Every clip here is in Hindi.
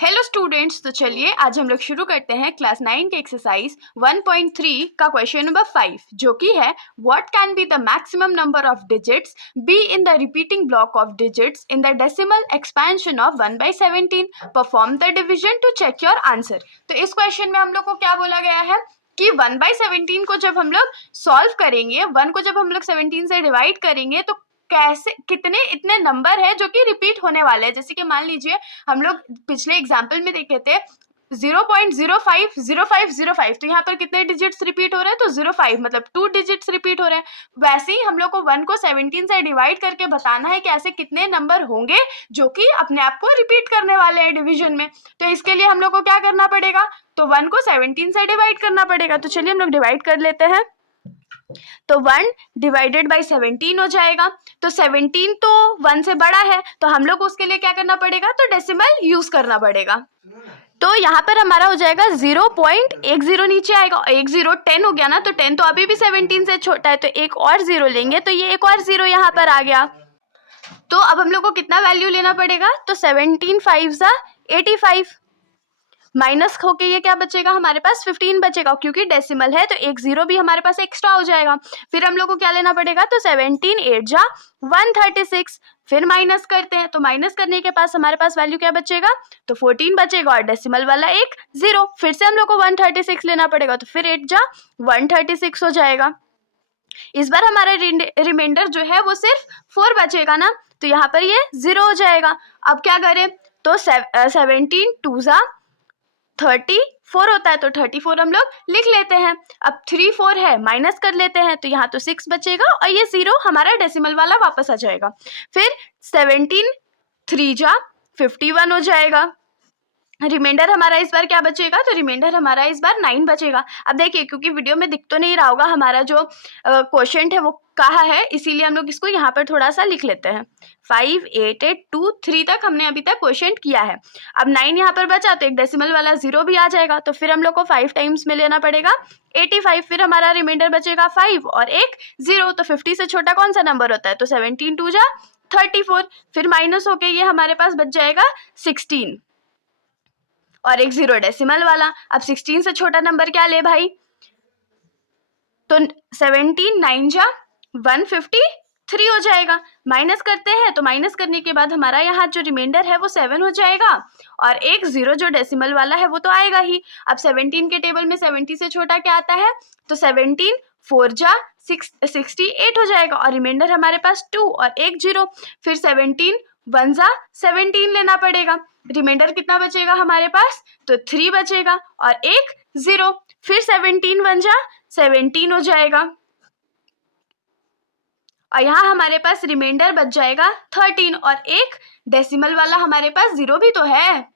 हेलो स्टूडेंट्स, तो चलिए आज हम लोग शुरू करते हैं क्लास 9 के एक्सरसाइज 1.3 का क्वेश्चन नंबर 5, जो कि है what can be the maximum number of digits be in the repeating block of digits in the decimal expansion of 1/17। Perform the division to check your answer. तो इस क्वेश्चन में हम लोग को क्या बोला गया है कि 1/17 को जब हम लोग सॉल्व करेंगे, 1 को जब हम लोग 17 से डिवाइड करेंगे तो कैसे कितने इतने नंबर है जो कि रिपीट होने वाले हैं। जैसे कि मान लीजिए हम लोग पिछले एग्जाम्पल में देखे थे 0.050505, तो यहाँ पर कितने डिजिट्स रिपीट हो रहे हैं, तो 05 मतलब 2 डिजिट्स रिपीट हो रहे हैं। वैसे ही हम लोग को 1 को 17 से डिवाइड करके बताना है कि ऐसे कितने नंबर होंगे जो कि अपने आप को रिपीट करने वाले हैं डिवीजन में। तो इसके लिए हम लोग को क्या करना पड़ेगा, तो 1 को 17 से डिवाइड करना पड़ेगा। तो चलिए हम लोग डिवाइड कर लेते हैं। तो 1 डिवाइडेड बाई 17 हो जाएगा। तो 17 तो 1 से बड़ा है, तो हम लोग को उसके लिए क्या करना पड़ेगा, तो डेसिमल यूज करना पड़ेगा। तो यहाँ पर हमारा हो जाएगा 0.10 नीचे आएगा। 10 10 हो गया ना, तो 10 तो अभी भी 17 से छोटा है, तो एक और 0 लेंगे, तो ये एक और 0 यहाँ पर आ गया। तो अब हम लोग को कितना वैल्यू लेना पड़ेगा, तो 17 5 सा 85 माइनस होके ये क्या बचेगा, हमारे पास 15 बचेगा, क्योंकि डेसिमल है तो एक 0 भी हमारे पास एक्स्ट्रा हो जाएगा। फिर हम लोग को क्या लेना पड़ेगा, तो 17 8 जा 136, फिर माइनस करते हैं, तो माइनस करने के पास हमारे पास वैल्यू क्या बचेगा, तो 14 बचेगा और डेसिमल वाला एक 0। फिर से हम लोग को 136 लेना पड़ेगा, तो फिर 8 जा 136 हो जाएगा। इस बार हमारा रिमाइंडर जो है वो सिर्फ 4 बचेगा ना, तो यहाँ पर ये 0 हो जाएगा। अब क्या करें, तो 17 2 जा 34 होता है, तो 34 हम लोग लिख लेते हैं। अब 3 4 है, माइनस कर लेते हैं, तो यहाँ तो 6 बचेगा और ये 0 हमारा डेसिमल वाला वापस आ जाएगा। फिर 17 3 जा 51 हो जाएगा। रिमाइंडर हमारा इस बार क्या बचेगा, तो रिमाइंडर हमारा इस बार 9 बचेगा। अब देखिए, क्योंकि वीडियो में दिख तो नहीं रहा होगा हमारा जो क्वोशंट है वो कहाँ है, इसीलिए हम लोग इसको यहाँ पर थोड़ा सा लिख लेते हैं। 5 8 8 2 3 तक हमने अभी तक क्वोशंट किया है। अब 9 यहाँ पर बचा, तो एक डेसिमल वाला 0 भी आ जाएगा, तो फिर हम लोग को 5 टाइम्स में लेना पड़ेगा 85। फिर हमारा रिमाइंडर बचेगा 5 और एक 0, तो 50 से छोटा कौन सा नंबर होता है, तो 17 2 जा 34। फिर माइनस होके ये हमारे पास बच जाएगा 16 और एक 0 डेसिमल वाला। अब 16 से छोटा नंबर क्या ले भाई, तो 17 9 जा 153 हो जाएगा। माइनस करते हैं, तो माइनस करने के बाद हमारा यहाँ जो रिमाइंडर है वो 7 हो जाएगा और एक 0 जो डेसिमल वाला है वो तो आएगा ही। अब 17 के टेबल में 70 से छोटा क्या आता है, तो 17 4 जा 68 हो जाएगा और रिमाइंडर हमारे पास 2 और एक 0। फिर 17 1 जा 17 लेना पड़ेगा। रिमाइंडर कितना बचेगा हमारे पास, तो 3 बचेगा और एक 0। फिर 17 1 जा 17 हो जाएगा और यहाँ हमारे पास रिमाइंडर बच जाएगा 13 और एक डेसिमल वाला हमारे पास 0 भी तो है।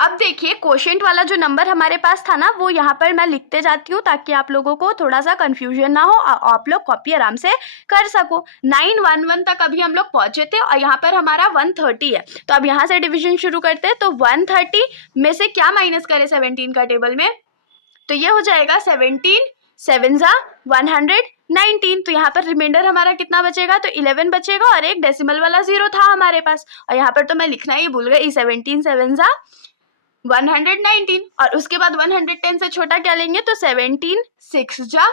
अब देखिए, क्वोशंट वाला जो नंबर हमारे पास था ना, वो यहाँ पर मैं लिखते जाती हूँ ताकि आप लोगों को थोड़ा सा कंफ्यूजन ना हो और आप लोग कॉपी आराम से कर सको। 911 तक अभी हम लोग पहुंचे थे और यहाँ पर हमारा 130 है। तो अब यहाँ से डिवीजन शुरू करते हैं। तो 130 में से क्या माइनस करें 17 का टेबल में, तो ये हो जाएगा 17 7 जा 119। तो यहाँ पर रिमाइंडर हमारा कितना बचेगा, तो 11 बचेगा और एक डेसिमल वाला 0 था हमारे पास। और यहाँ पर तो मैं लिखना ही भूल गई, 17 7 जा 119 और उसके बाद 110 से छोटा क्या लेंगे, तो 17 6 जा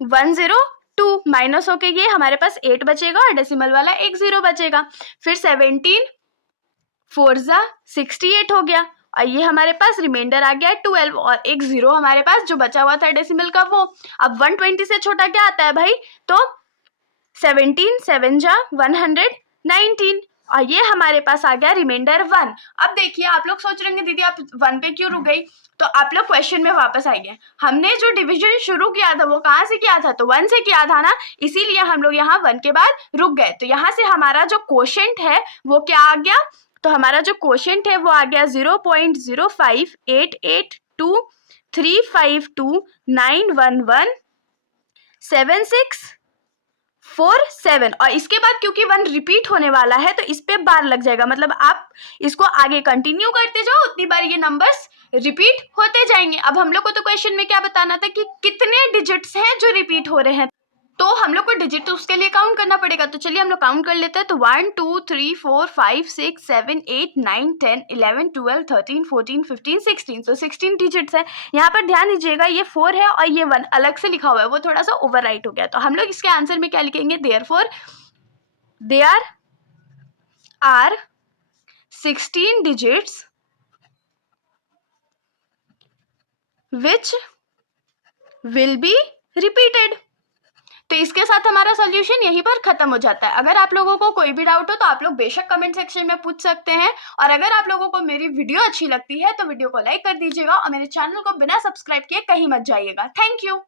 102। माइनस होके ये हमारे पास 8 बचेगा और डेसिमल वाला एक 0 बचेगा। फिर 17 4 जा 68 हो गया और ये हमारे पास रिमाइंडर आ गया 12 और एक 0 हमारे पास जो बचा हुआ था डेसिमल का वो। अब 120 से छोटा क्या आता है भाई, तो 17 7 जा 119 और ये हमारे पास आ गया रिमाइंडर 1। अब देखिए, आप लोग सोच रहे हैं दीदी आप 1 पे क्यों रुक गई, तो आप लोग क्वेश्चन में वापस आइए। हमने जो डिवीजन शुरू किया था वो कहाँ से किया था, तो 1 से किया था ना, इसीलिए हम लोग यहाँ 1 के बाद रुक गए। तो यहाँ से हमारा जो क्वोशंट है वो क्या आ गया, तो हमारा जो क्वोशंट है वो आ गया 0.0588239117647। और इसके बाद क्योंकि 1 रिपीट होने वाला है तो इस पे बार लग जाएगा, मतलब आप इसको आगे कंटिन्यू करते जाओ, उतनी बार ये नंबर्स रिपीट होते जाएंगे। अब हम लोग को तो क्वेश्चन में क्या बताना था कि कितने डिजिट्स हैं जो रिपीट हो रहे हैं, तो हम लोग को डिजिट तो उसके लिए काउंट करना पड़ेगा। तो चलिए हम लोग काउंट कर लेते हैं। तो 1 2 3 4 5 6 7 8 9 10 11 12 13 14 15 16, तो 16 डिजिट्स है। यहाँ पर ध्यान दीजिएगा ये 4 है और ये 1 अलग से लिखा हुआ है, वो थोड़ा सा ओवरराइट हो गया। तो हम लोग इसके आंसर में क्या लिखेंगे, therefore there are 16 digits which will be repeated। तो इसके साथ हमारा सॉल्यूशन यहीं पर खत्म हो जाता है। अगर आप लोगों को कोई भी डाउट हो तो आप लोग बेशक कमेंट सेक्शन में पूछ सकते हैं। और अगर आप लोगों को मेरी वीडियो अच्छी लगती है तो वीडियो को लाइक कर दीजिएगा और मेरे चैनल को बिना सब्सक्राइब किए कहीं मत जाइएगा। Thank you.